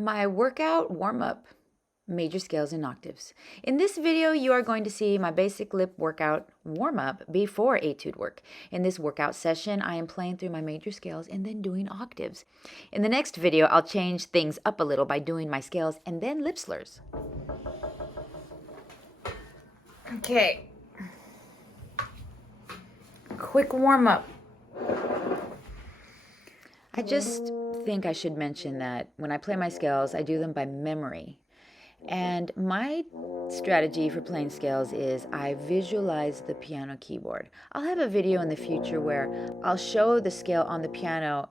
My workout warm-up, major scales and octaves. In this video, you are going to see my basic lip workout warm-up before etude work. In this workout session, I am playing through my major scales and then doing octaves. In the next video, I'll change things up a little by doing my scales and then lip slurs. Okay. Quick warm-up. I just think I should mention that when I play my scales, I do them by memory. And my strategy for playing scales is I visualize the piano keyboard. I'll have a video in the future where I'll show the scale on the piano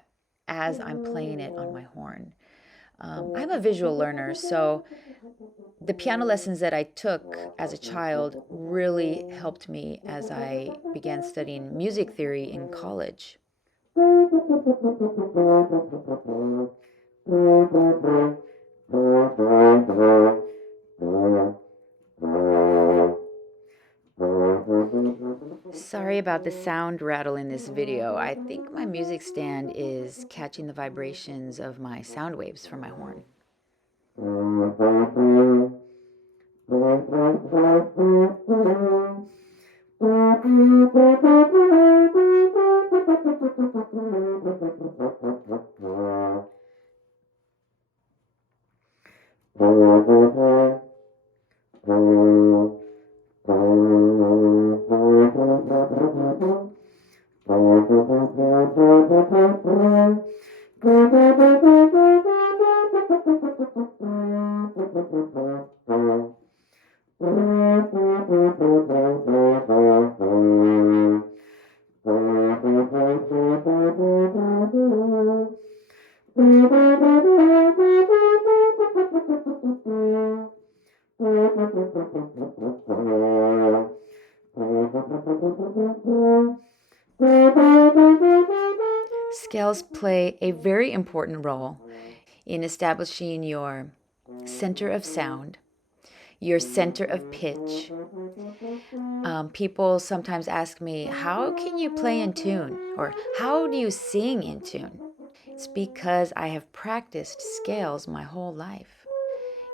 as I'm playing it on my horn. I'm a visual learner, so the piano lessons that I took as a child really helped me as I began studying music theory in college. Sorry about the sound rattle in this video. I think my music stand is catching the vibrations of my sound waves from my horn. Scales play a very important role in establishing your center of sound, your center of pitch. People sometimes ask me, how can you play in tune? Or how do you sing in tune? It's because I have practiced scales my whole life.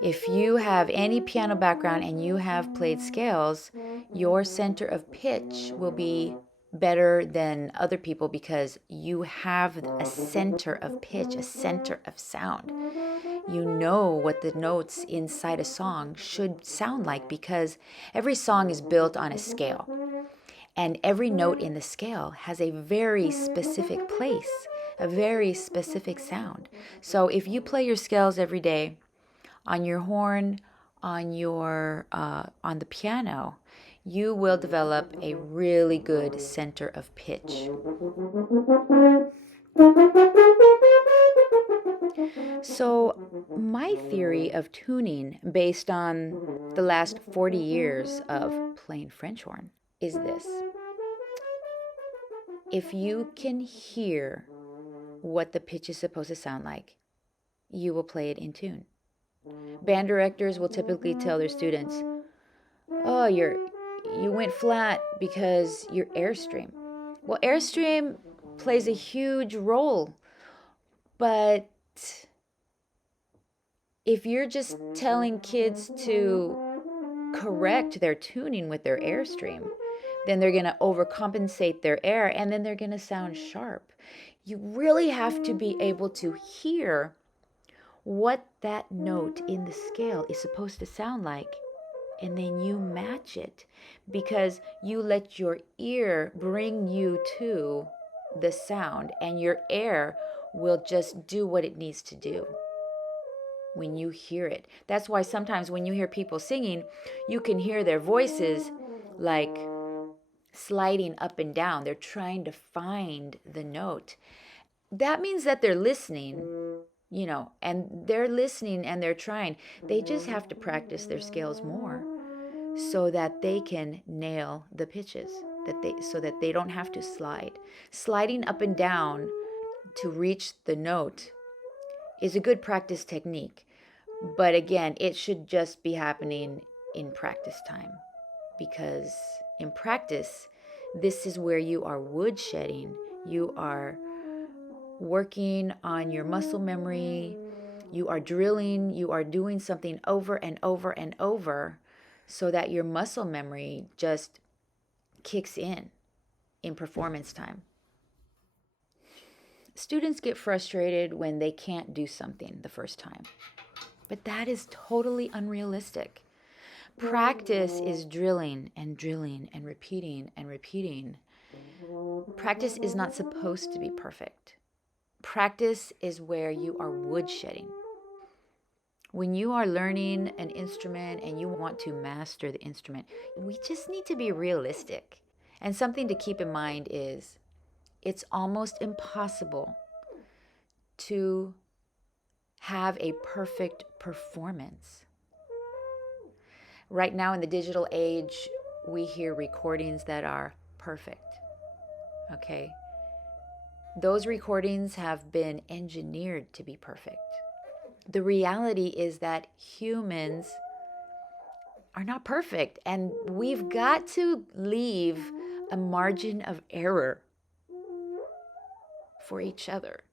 If you have any piano background and you have played scales, your center of pitch will be better than other people because you have a center of pitch, a center of sound. You know what the notes inside a song should sound like because every song is built on a scale. And every note in the scale has a very specific place, a very specific sound. So if you play your scales every day on your horn, on the piano, you will develop a really good center of pitch. So my theory of tuning based on the last 40 years of playing French horn is this. If you can hear what the pitch is supposed to sound like, you will play it in tune. Band directors will typically tell their students, oh, you went flat because your airstream. Well, airstream plays a huge role, but if you're just telling kids to correct their tuning with their airstream, then they're going to overcompensate their air and then they're going to sound sharp. You really have to be able to hear what that note in the scale is supposed to sound like, and then you match it because you let your ear bring you to the sound and your air will just do what it needs to do when you hear it. That's why sometimes when you hear people singing, you can hear their voices like sliding up and down. They're trying to find the note. That means that they're listening, and they're listening and they're trying. They just have to practice their scales more so that they can nail the pitches, so that they don't have to slide. Sliding up and down to reach the note is a good practice technique. But again, it should just be happening in practice time, because in practice, this is where you are woodshedding. You are working on your muscle memory. You are drilling, you are doing something over and over and over so that your muscle memory just kicks in performance time. Students get frustrated when they can't do something the first time, but that is totally unrealistic. Practice is drilling and drilling and repeating and repeating. Practice is not supposed to be perfect. Practice is where you are woodshedding. When you are learning an instrument and you want to master the instrument, we just need to be realistic. And something to keep in mind is it's almost impossible to have a perfect performance. Right now in the digital age, we hear recordings that are perfect. Okay? Those recordings have been engineered to be perfect. The reality is that humans are not perfect, and we've got to leave a margin of error for each other.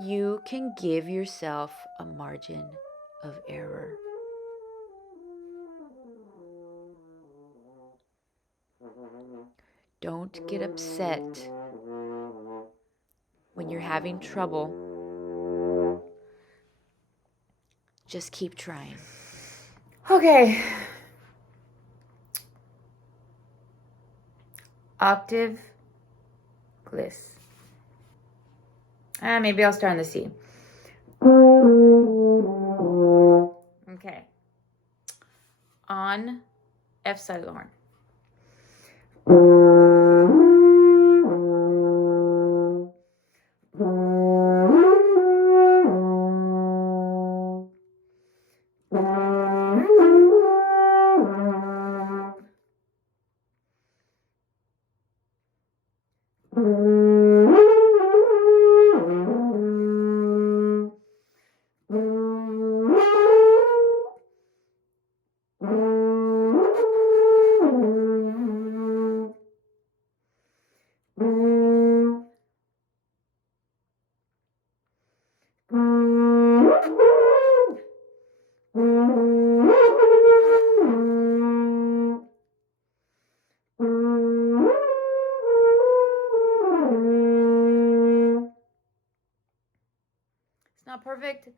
You can give yourself a margin of error. Don't get upset when you're having trouble. Just keep trying. Okay. Octave, gliss. Maybe I'll start on the C. Okay. On F side of the horn. Not perfect.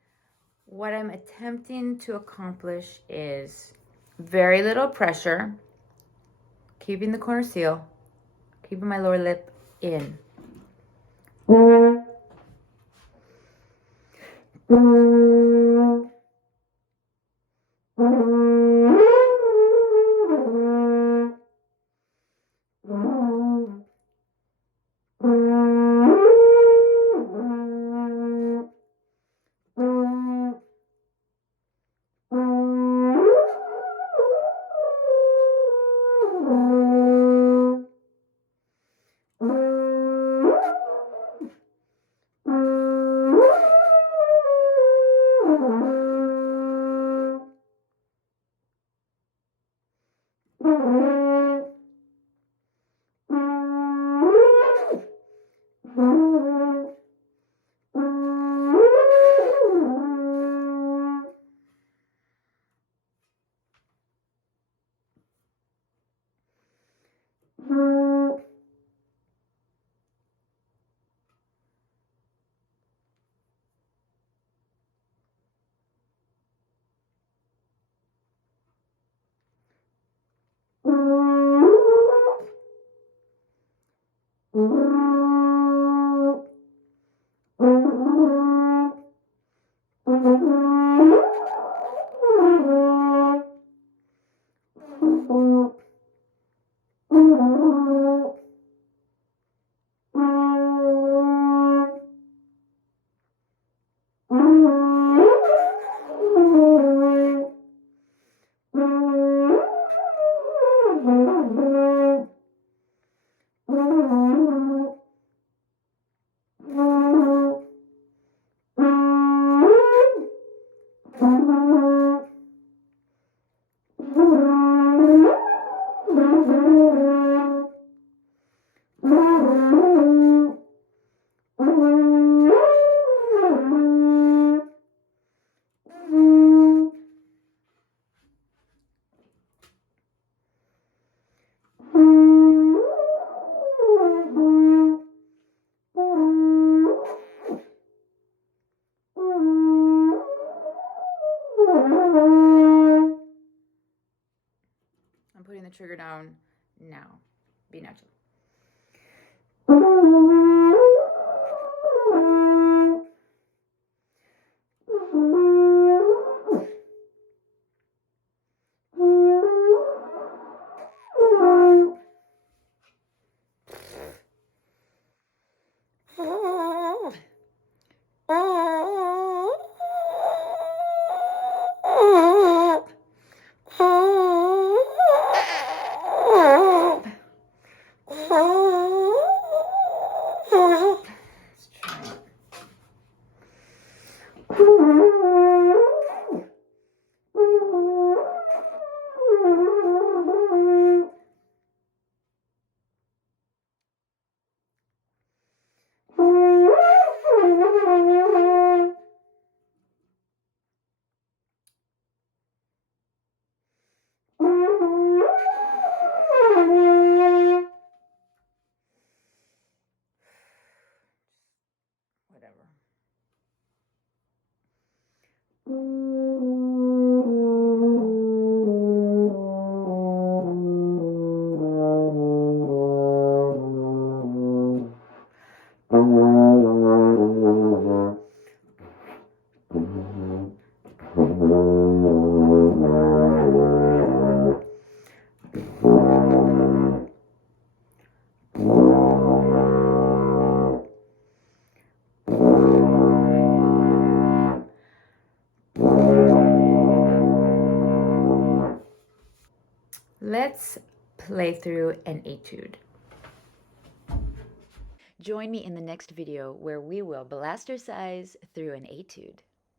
What I'm attempting to accomplish is very little pressure, keeping the corner seal, keeping my lower lip in. trigger down now. Be natural. Whatever. Let's play through an etude. Join me in the next video where we will blastercise through an etude.